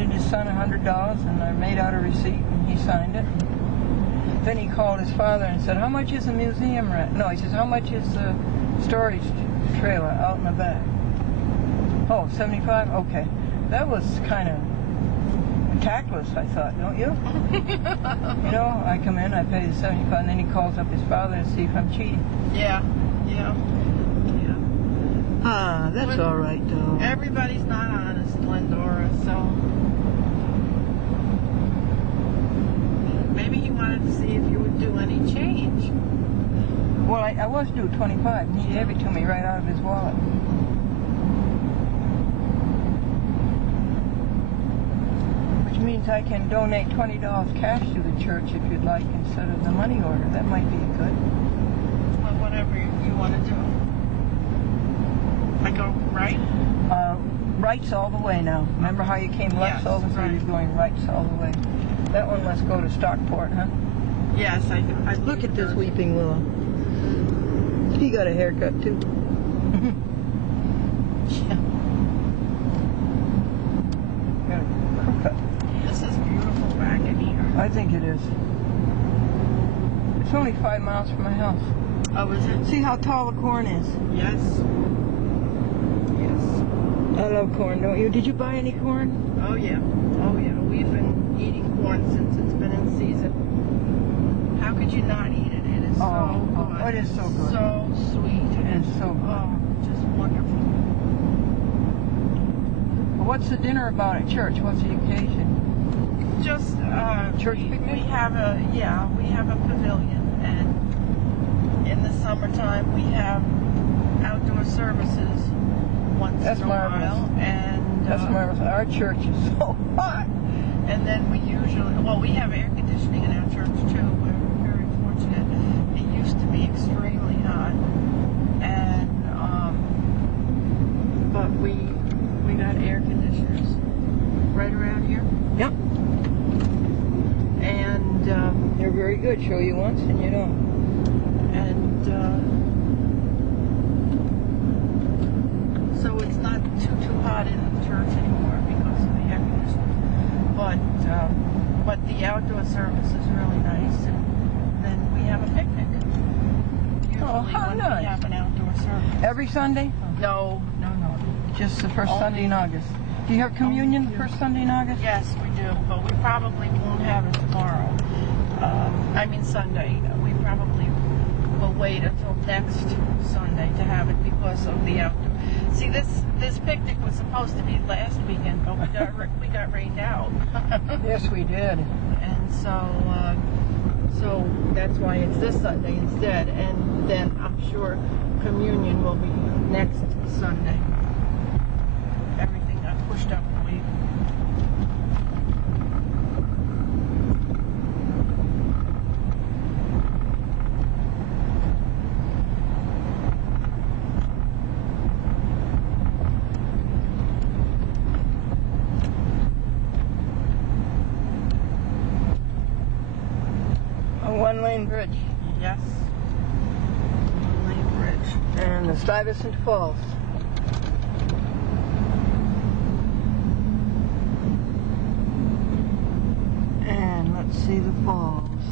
handed his son $100, and I made out a receipt, and he signed it. Then he called his father and said, "How much is the museum rent?" No, he says, "How much is the storage trailer out in the back?" Oh, $75? Okay. That was kind of tactless, I thought, don't you? You know, I come in, I pay the $75, and then he calls up his father to see if I'm cheating. Yeah. Ah, that's all right, though. Everybody's not honest, Glendora, so maybe he wanted to see if you would do any change. Well, I was due $25, and he gave it to me right out of his wallet. Which means I can donate $20 cash to the church if you'd like, instead of the money order. That might be good. Well, whatever you want to do. I go right? Rights all the way now. Remember how you came left all the way? Right. You're going rights all the way. That one must go to Stockport, huh? Yes, I Look at this weeping willow. He got a haircut, too. Yeah. Got a crew cut. This is beautiful back in here. I think it is. It's only 5 miles from my house. Oh, is it? See how tall the corn is? Yes. I love corn, don't you? Did you buy any corn? Oh, yeah. We've been eating corn since it's been in season. How could you not eat it? It is so good. It is so good. So sweet. It is so good. Oh, just wonderful. What's the dinner about at church? What's the occasion? Just church picnic? we have a pavilion, and in the summertime we have outdoor services once in a while, and that's marvelous. Our church is so hot. And then we have air conditioning in our church too. We're very fortunate. It used to be extremely hot, and but we got air conditioners right around here. Yep. And they're very good. Show you once and you don't. And so it's not too hot in the church anymore because of the air conditioning. But the outdoor service is really nice, and then we have a picnic. Usually when nice. we have an outdoor service. Every Sunday? No. Just the first Sunday in August. Do you have communion the first Sunday in August? Yes, we do, but we probably won't have it tomorrow. Sunday. We probably will wait until next Sunday to have it because of the outdoor. See, this picnic was supposed to be last weekend, but we got rained out. Yes, we did. And so that's why it's this Sunday instead. And then I'm sure communion will be next Sunday. Everything got pushed up a week. A one-lane bridge. Yes. One-lane bridge. And the Stuyvesant Falls. And let's see the falls.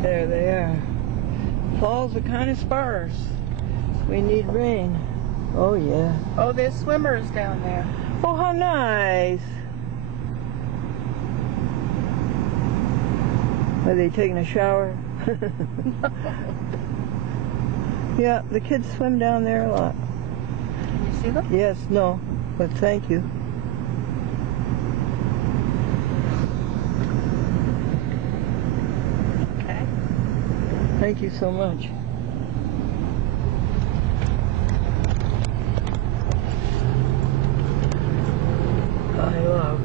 There they are. Falls are kind of sparse. We need rain. Oh, yeah. Oh, there's swimmers down there. Oh, how nice. Are they taking a shower? Yeah, the kids swim down there a lot. Can you see them? Yes, no, but thank you. Okay. Thank you so much. I love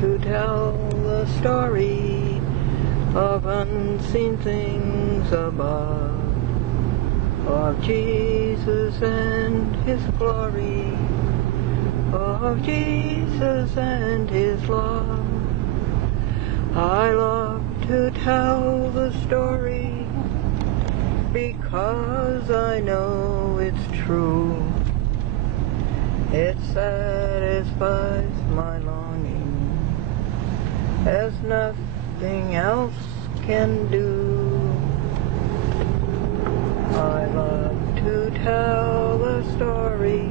to tell the story of unseen things above, of Jesus and His glory, of Jesus and His love. I love to tell the story because I know it's true. It satisfies my longing as nothing else can do. I love to tell a story.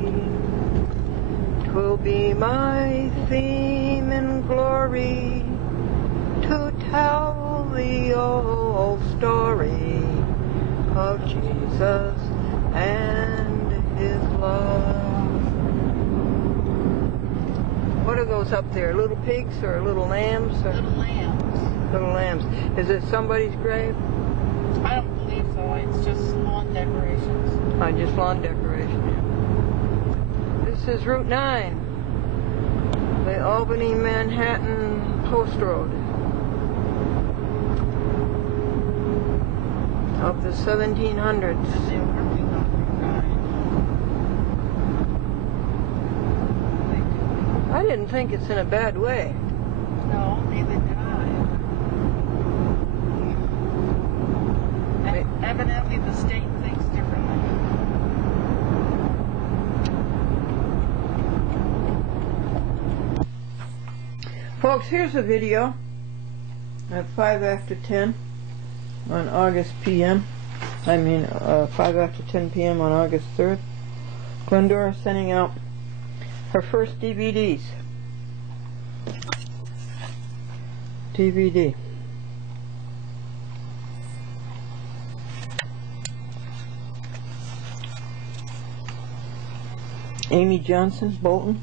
'Twill be my theme in glory to tell the old story of Jesus and His love. What are those up there? Little pigs or little lambs? Or? Little lambs. Little lambs. Is it somebody's grave? I don't believe so. It's just lawn decorations. Just lawn decoration. This is Route 9, the Albany-Manhattan Post Road of the 1700s. They're working on Route 9. I didn't think it's in a bad way. No, neither did I. Evidently the state thinks differently. Folks, here's a video at 5 after 10 on August p.m. 5 after 10 p.m. on August 3rd. Glendora sending out her first DVDs. DVD. Amy Johnson, Bolton.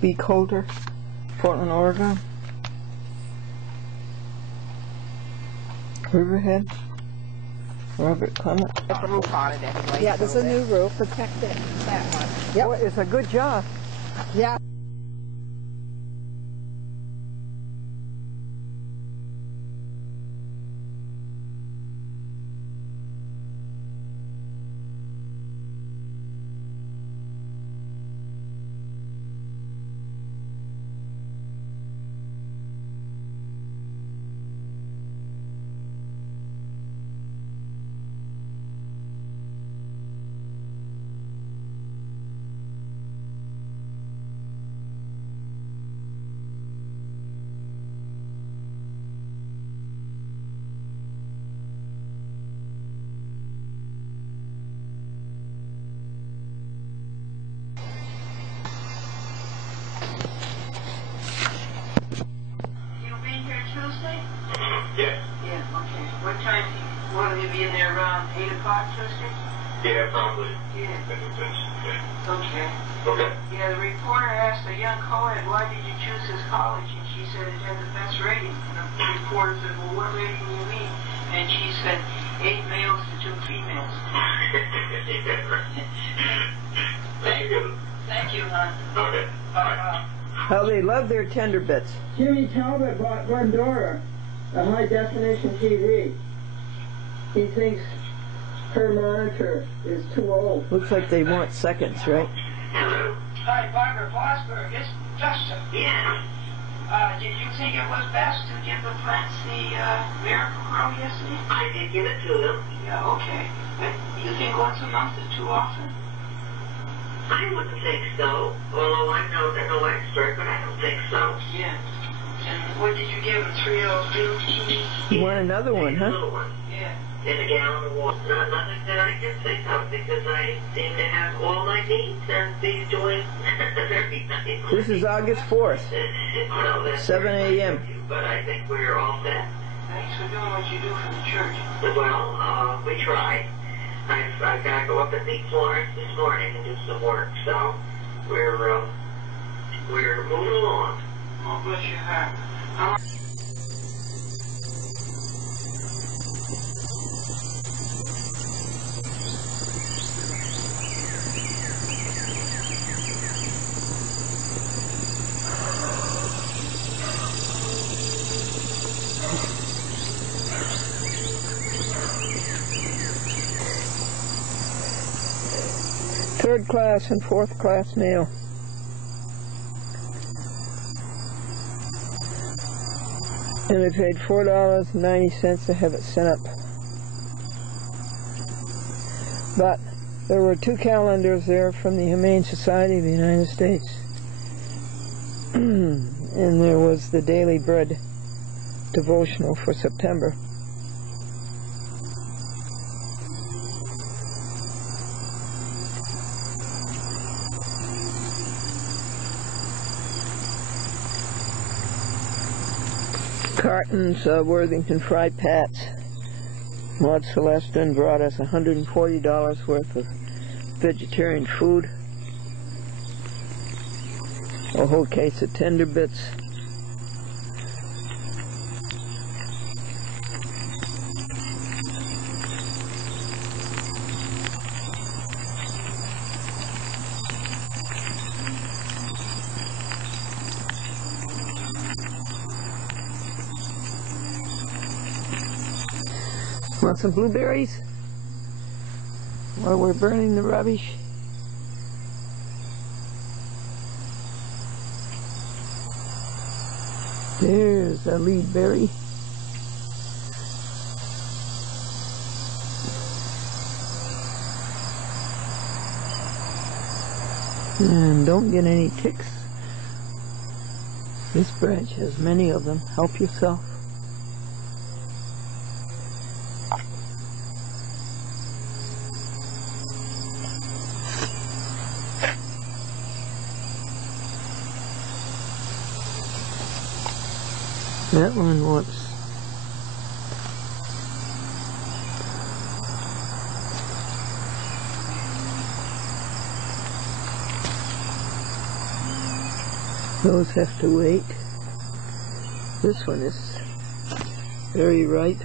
B. Coulter, Portland, Oregon. Riverhead, Robert Clement. Put the roof on it anyway. Yeah, there's a new roof. Protect it. That much. Yep. Boy, it's a good job. Yeah. What time will you be in there around 8 o'clock Tuesday? Yeah, probably. Yeah. Okay. Okay. Yeah, the reporter asked a young co-ed, why did you choose this college? And she said it had the best rating. And the reporter said, well, what rating do you mean? And she said, 8 males to 2 females. Thank you, hon. Okay. Well, they love their tender bits. Jimmy Talbot bought Glendora a high-definition TV. He thinks her monitor is too old. Looks like they want seconds, right? Hello. Hi, Barbara Fosberg. It's Justin. Yeah. Did you think it was best to give the plants the Miracle Grow yesterday? I did give it to them. Yeah, okay. But you think once a month is too often? I wouldn't think so. Although I'm no expert, but I don't think so. Yeah. And what did you give them? 3 old blue teas? You want another one, huh? Little one. Yeah. In a gallon of water. Nothing that I can think of because I seem to have all my needs and be doing very nice. This is August 4th, Well, that's 7 very a.m. nice of you, but I think we're all set. Thanks for doing what you do for the church. Well, we tried. I've got to go up and meet Florence this morning and do some work, so we're moving along. Oh, bless your heart. How long- Third class and fourth class mail. And I paid $4.90 to have it sent up. But there were 2 calendars there from the Humane Society of the United States. And there was the Daily Bread devotional for September. Cartons of Worthington Fried Pats. Maud Celestin brought us $140 worth of vegetarian food. A whole case of Tender Bits. Want some blueberries while we're burning the rubbish? There's a lead berry. And don't get any ticks. This branch has many of them. Help yourself. That one wants those have to wait. This one is very ripe.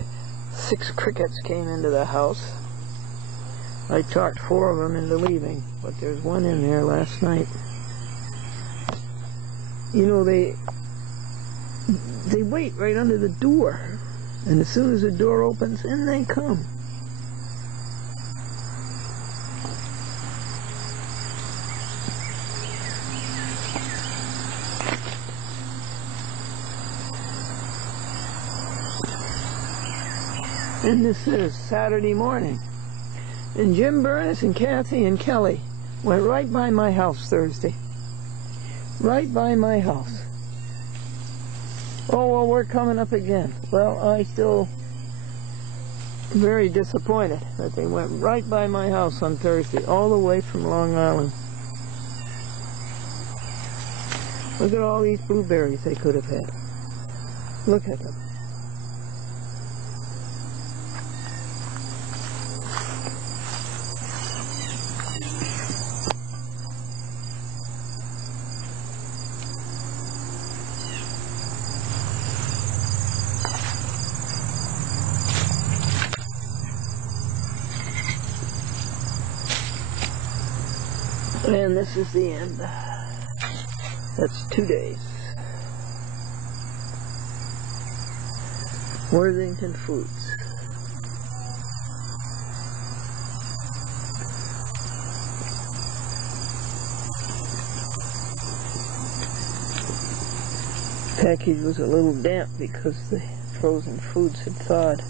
6 crickets came into the house. I talked 4 of them into leaving, but there's one in there last night. You know, they wait right under the door, and as soon as the door opens, in they come. And this is Saturday morning, and Jim Burns and Kathy and Kelly went right by my house Thursday. Right by my house. Oh, well, we're coming up again. Well, I still very disappointed that they went right by my house on Thursday, all the way from Long Island. Look at all these blueberries they could have had. Look at them. And this is the end. That's 2 days. Worthington Foods. Package was a little damp because the frozen foods had thawed.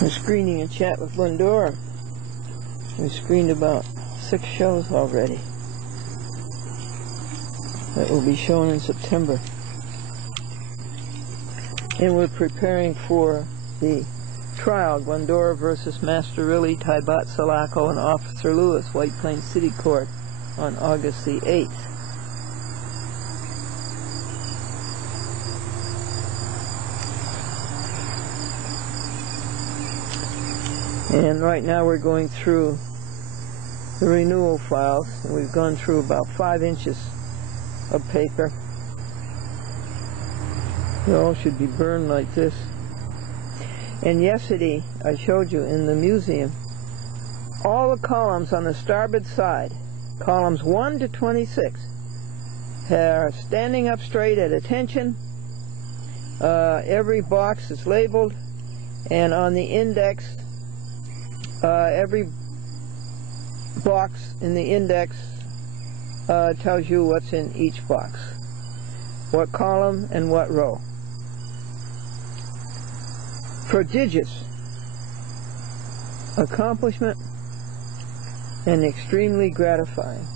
I'm screening a chat with Glendora. We've screened about 6 shows already that will be shown in September. And we're preparing for the trial, Glendora versus Masterilli, Taibat Salako, and Officer Lewis, White Plains City Court, on August the 8th. And right now we're going through the renewal files, and we've gone through about 5 inches of paper. They all should be burned like this. And yesterday I showed you in the museum all the columns on the starboard side, columns 1 to 26, are standing up straight at attention. Every box is labeled, And on the index, every box in the index tells you what's in each box, what column and what row. Prodigious accomplishment and extremely gratifying.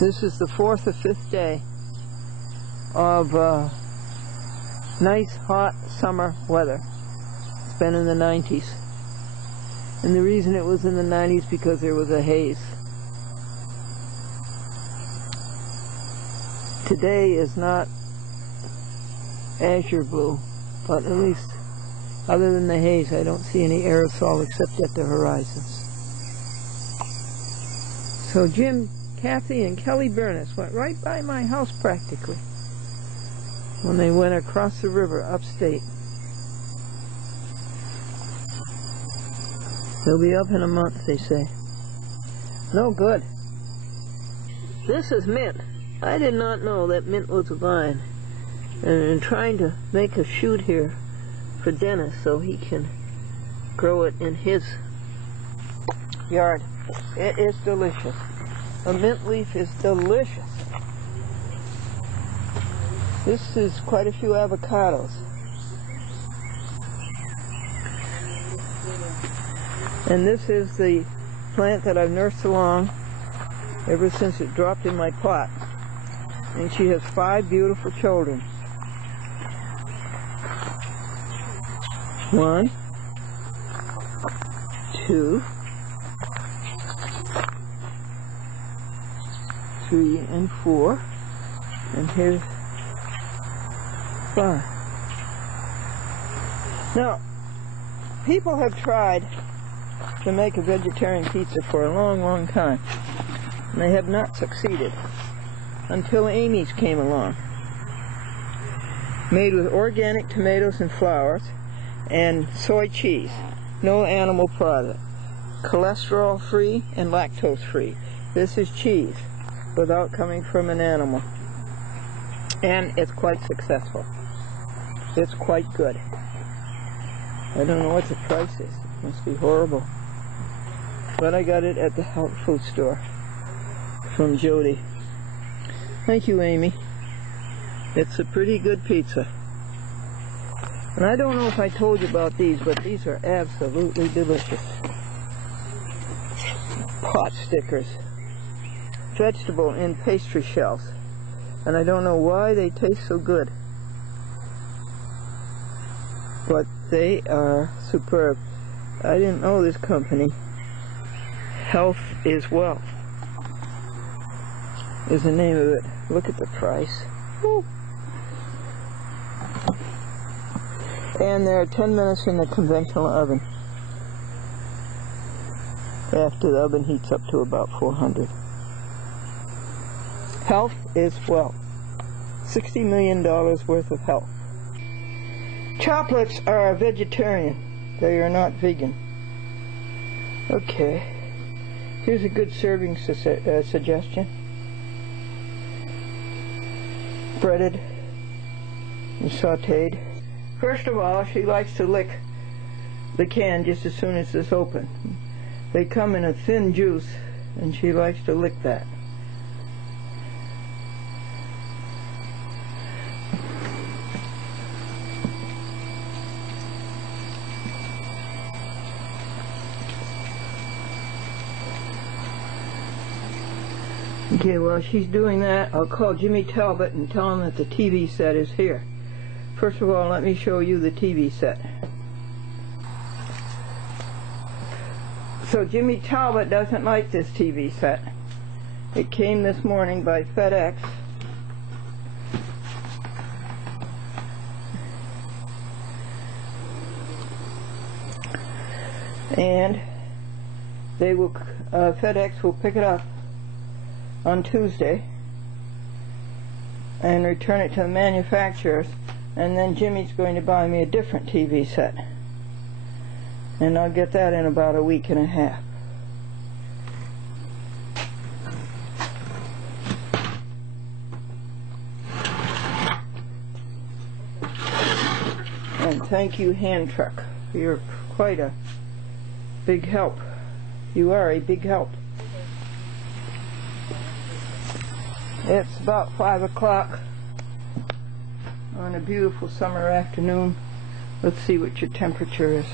This is the 4th or 5th day of nice hot summer weather. It's been in the 90s. And the reason it was in the 90s because there was a haze. Today is not azure blue, but at least other than the haze I don't see any aerosol except at the horizons. So Jim, Kathy and Kelly Burness went right by my house practically when they went across the river upstate. They'll be up in a month, they say. No good. This is mint. I did not know that mint was a vine. And in trying to make a shoot here for Dennis so he can grow it in his yard. It is delicious. A mint leaf is delicious. This is quite a few avocados. And this is the plant that I've nursed along ever since it dropped in my pot. And she has 5 beautiful children. 1, 2, 3, and 4. And here's 5. Now, people have tried to make a vegetarian pizza for a long, long time. And they have not succeeded until Amy's came along. Made with organic tomatoes and flowers and soy cheese. No animal product. Cholesterol free and lactose free. This is cheese without coming from an animal. And it's quite successful. It's quite good. I don't know what the price is. It must be horrible. But I got it at the health food store from Jody. Thank you, Amy. It's a pretty good pizza. And I don't know if I told you about these, but these are absolutely delicious. Pot stickers. Vegetable in pastry shells. And I don't know why they taste so good. But they are superb. I didn't know this company. Health is Wealth is the name of it. Look at the price. Woo. And they're 10 minutes in the conventional oven. After the oven heats up to about 400. Health is Wealth. $60 million worth of health. Chocolates are vegetarian. They are not vegan. Okay. Here's a good serving suggestion. Breaded and sauteed. First of all, she likes to lick the can just as soon as it's open. They come in a thin juice, and she likes to lick that. Okay, while she's doing that, I'll call Jimmy Talbot and tell him that the TV set is here. First of all, let me show you the TV set. So Jimmy Talbot doesn't like this TV set. It came this morning by FedEx. And they will, FedEx will pick it up on Tuesday and return it to the manufacturers, and then Jimmy's going to buy me a different TV set, and I'll get that in about a week and a half. thank you, hand truck. You're quite a big help. You are a big help. It's about 5 o'clock on a beautiful summer afternoon. Let's see what your temperature is.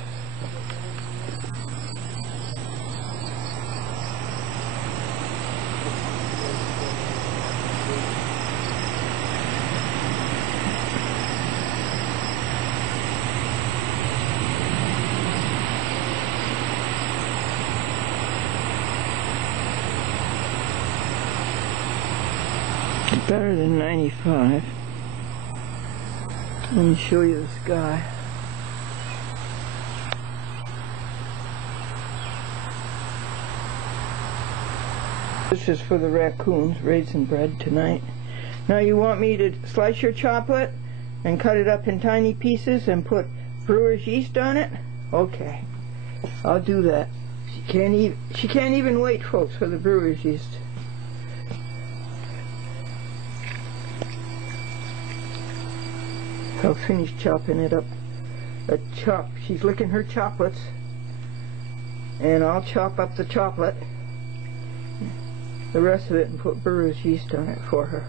Better than 95. Let me show you the sky. This is for the raccoons, raisin bread tonight. Now you want me to slice your chocolate and cut it up in tiny pieces and put brewer's yeast on it? Okay, I'll do that. She can't even wait, folks, for the brewer's yeast. I'll finish chopping it up. She's licking her chocolates, and I'll chop up the chocolate, the rest of it, and put brewer's yeast on it for her.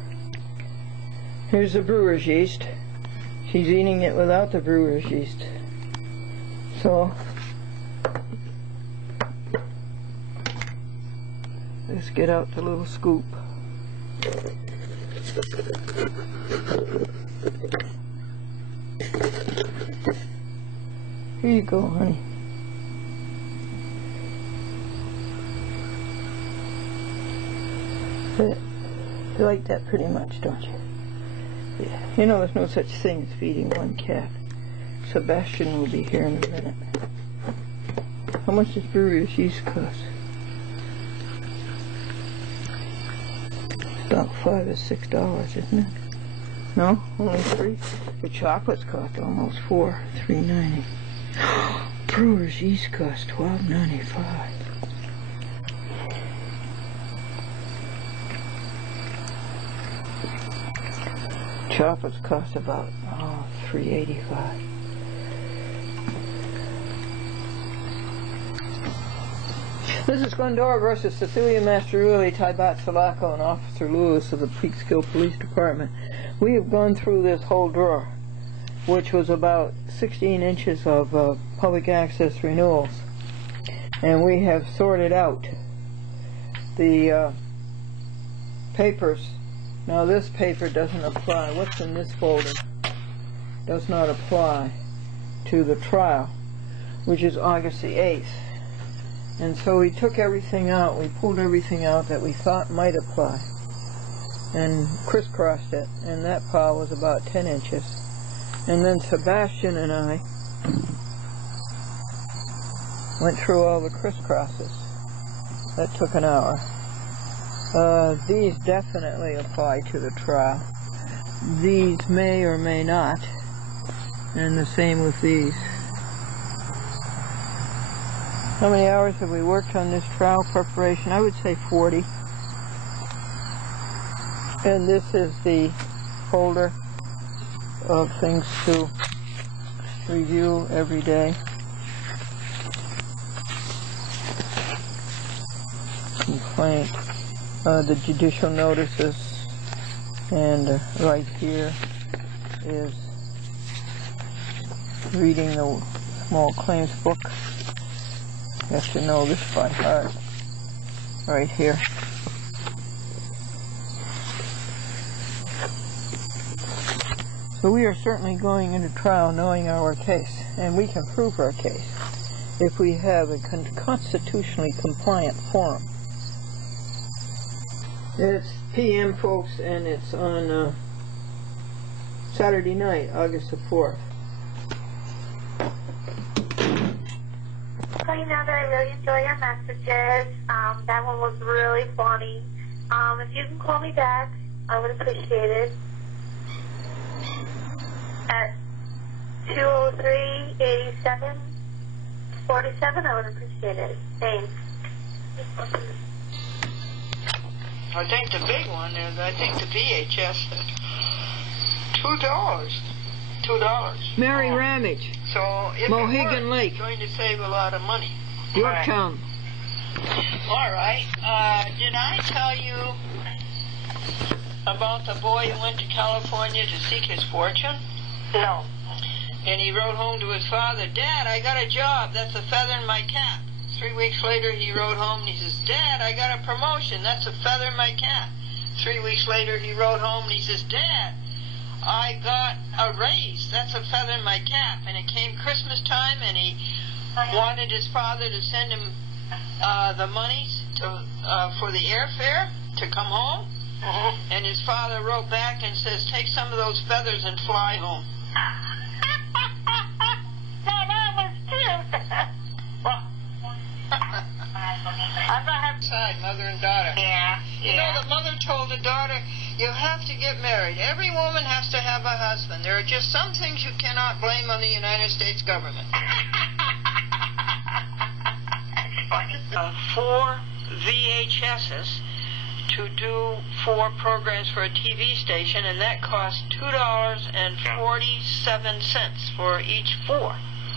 Here's the brewer's yeast. She's eating it without the brewer's yeast. So let's get out the little scoop. Here you go, honey. You like that pretty much, don't you? Yeah. You know there's no such thing as feeding one cat. Sebastian will be here in a minute. How much does brewer's yeast cost? About $5 or $6, isn't it? No, only $3. The chocolates cost almost $4, $3.90. Brewer's yeast costs $12.95. Chocolates cost about $3.85. This is Glendora versus Cecilia Mastroiulli, Tybat Sulaco, and Officer Lewis of the Peekskill Police Department. We have gone through this whole drawer, which was about 16 inches of public access renewals, and we have sorted out the papers. Now this paper doesn't apply. What's in this folder does not apply to the trial, which is August the 8th. And so we took everything out, we pulled everything out that we thought might apply, and crisscrossed it, and that pile was about 10 inches. And then Sebastian and I went through all the crisscrosses. That took an hour. These definitely apply to the trial. These may or may not, and the same with these. How many hours have we worked on this trial preparation? I would say 40. And this is the folder of things to review every day. Complaint, the judicial notices, and right here is reading the small claims book. You have to know this by heart. Right here. So we are certainly going into trial knowing our case, and we can prove our case if we have a constitutionally compliant forum. It's PM, folks, and it's on Saturday night, August the 4th. So you know that I really enjoy your messages. That one was really funny. If you can call me back, I would appreciate it. At 203-8747, I would appreciate it. Thanks. I think the big one is, I think the VHS, $2. $2. Mary Ramage, So if Mohegan it works, Lake. it's going to save a lot of money. Yorktown. All right. Did I tell you about the boy who went to California to seek his fortune? No. And he wrote home to his father, Dad, I got a job. That's a feather in my cap. 3 weeks later, he wrote home and he says, Dad, I got a promotion. That's a feather in my cap. 3 weeks later, he wrote home and he says, Dad, I got a raise. That's a feather in my cap. And it came Christmas time and he wanted his father to send him the money for the airfare to come home. And his father wrote back and says, take some of those feathers and fly home. That was cute. I'm gonna have Side, mother and daughter. Yeah. You know, the mother told the daughter, you have to get married. Every woman has to have a husband. There are just some things you cannot blame on the United States government. 4 VHSs to do 4 programs for a TV station, and that cost $2.47 for each 4.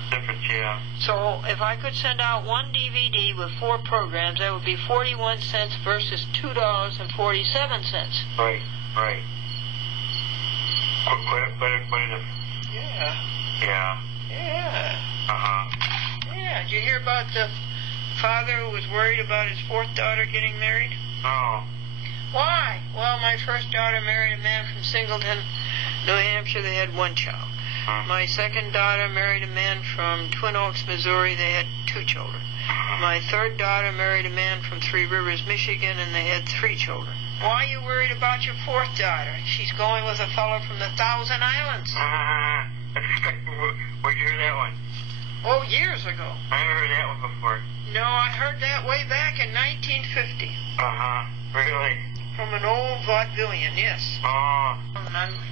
Difference, yeah. So if I could send out 1 DVD with 4 programs, that would be 41 cents versus $2.47. Right, right. Quite a difference. Yeah. Yeah. Yeah. Uh-huh. Yeah. Did you hear about the father who was worried about his 4th daughter getting married? Oh. Why? Well, my first daughter married a man from Singleton, New Hampshire. They had 1 child. My second daughter married a man from Twin Oaks, Missouri. They had 2 children. My third daughter married a man from Three Rivers, Michigan, and they had 3 children. Why are you worried about your 4th daughter? She's going with a fellow from the Thousand Islands. Where'd you hear that one? Oh, years ago. I never heard that one before. No, I heard that way back in 1950. Uh-huh. Really? From an old vaudevillian, yes. Oh.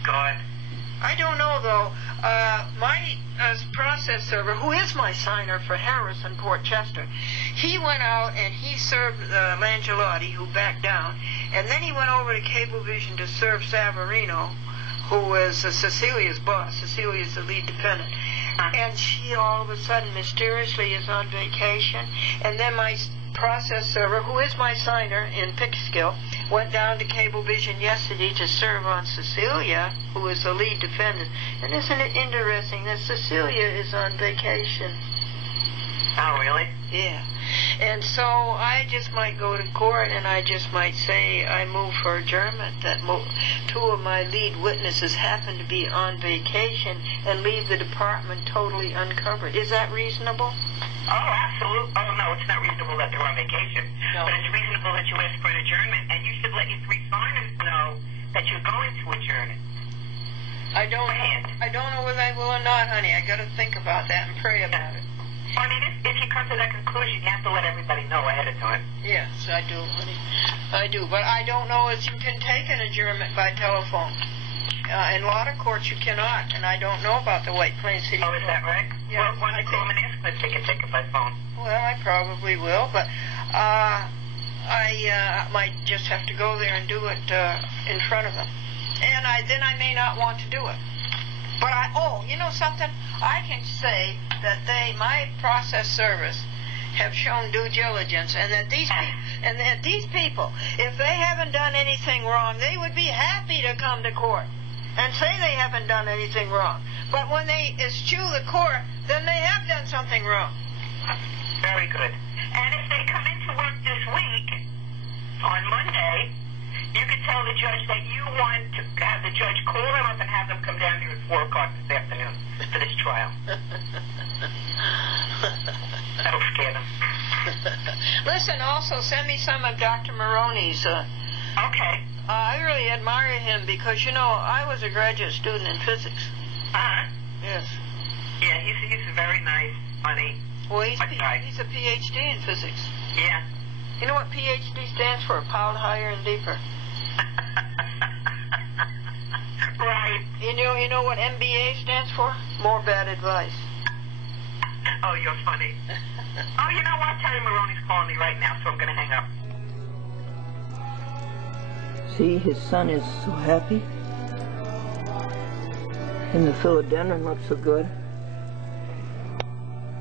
God. I don't know, though. My process server, who is my signer for Harris and Port Chester, he went out and he served Langelotti, who backed down, and then he went over to Cablevision to serve Savarino, who was Cecilia's boss. Cecilia's the lead defendant. And she all of a sudden mysteriously is on vacation, and then my process server, who is my signer in Pickeskill, went down to Cablevision yesterday to serve on Cecilia, who is the lead defendant. And isn't it interesting that Cecilia is on vacation? Oh, really? Yeah. And so I just might go to court and I just might say I move for adjournment, that 2 of my lead witnesses happen to be on vacation and leave the department totally uncovered. Is that reasonable? Oh, absolutely. Oh, no, it's not reasonable that they're on vacation. No. But it's reasonable that you ask for an adjournment, and you should let your 3 signers know that you're going to adjourn it. I don't know whether I will or not, honey. I got to think about that and pray about it. Well, I mean, if you come to that conclusion, you have to let everybody know ahead of time. Yes, I do, honey. I do. But I don't know if you can take an adjournment by telephone. In a lot of courts, you cannot, and I don't know about the White Plains City Oh, is Court. that right? Yeah, Well, why don't you call them and ask them if they can take it by phone? Well, I probably will, but I might just have to go there and do it in front of them. And then I may not want to do it. But you know something? I can say that my process service have shown due diligence, and that these people, if they haven't done anything wrong, they would be happy to come to court and say they haven't done anything wrong. But when they eschew the court, then they have done something wrong. Very good. And if they come into work this week, on Monday, you could tell the judge that you want to have the judge call them up and have them come down here at 4 o'clock this afternoon for this trial. That'll scare them. Listen, also send me some of Dr. Maroney's. Okay. I really admire him because, you know, I was a graduate student in physics. Uh-huh. Yes. Yeah, he's very nice, funny. Well, he's a PhD in physics. Yeah. You know what PhD stands for? Piled higher and deeper. Right. You know what MBA stands for? More bad advice. Oh, you're funny. Oh, you know what? Terry Maroney's calling me right now, so I'm going to hang up. See, his son is so happy. And the philodendron looks so good.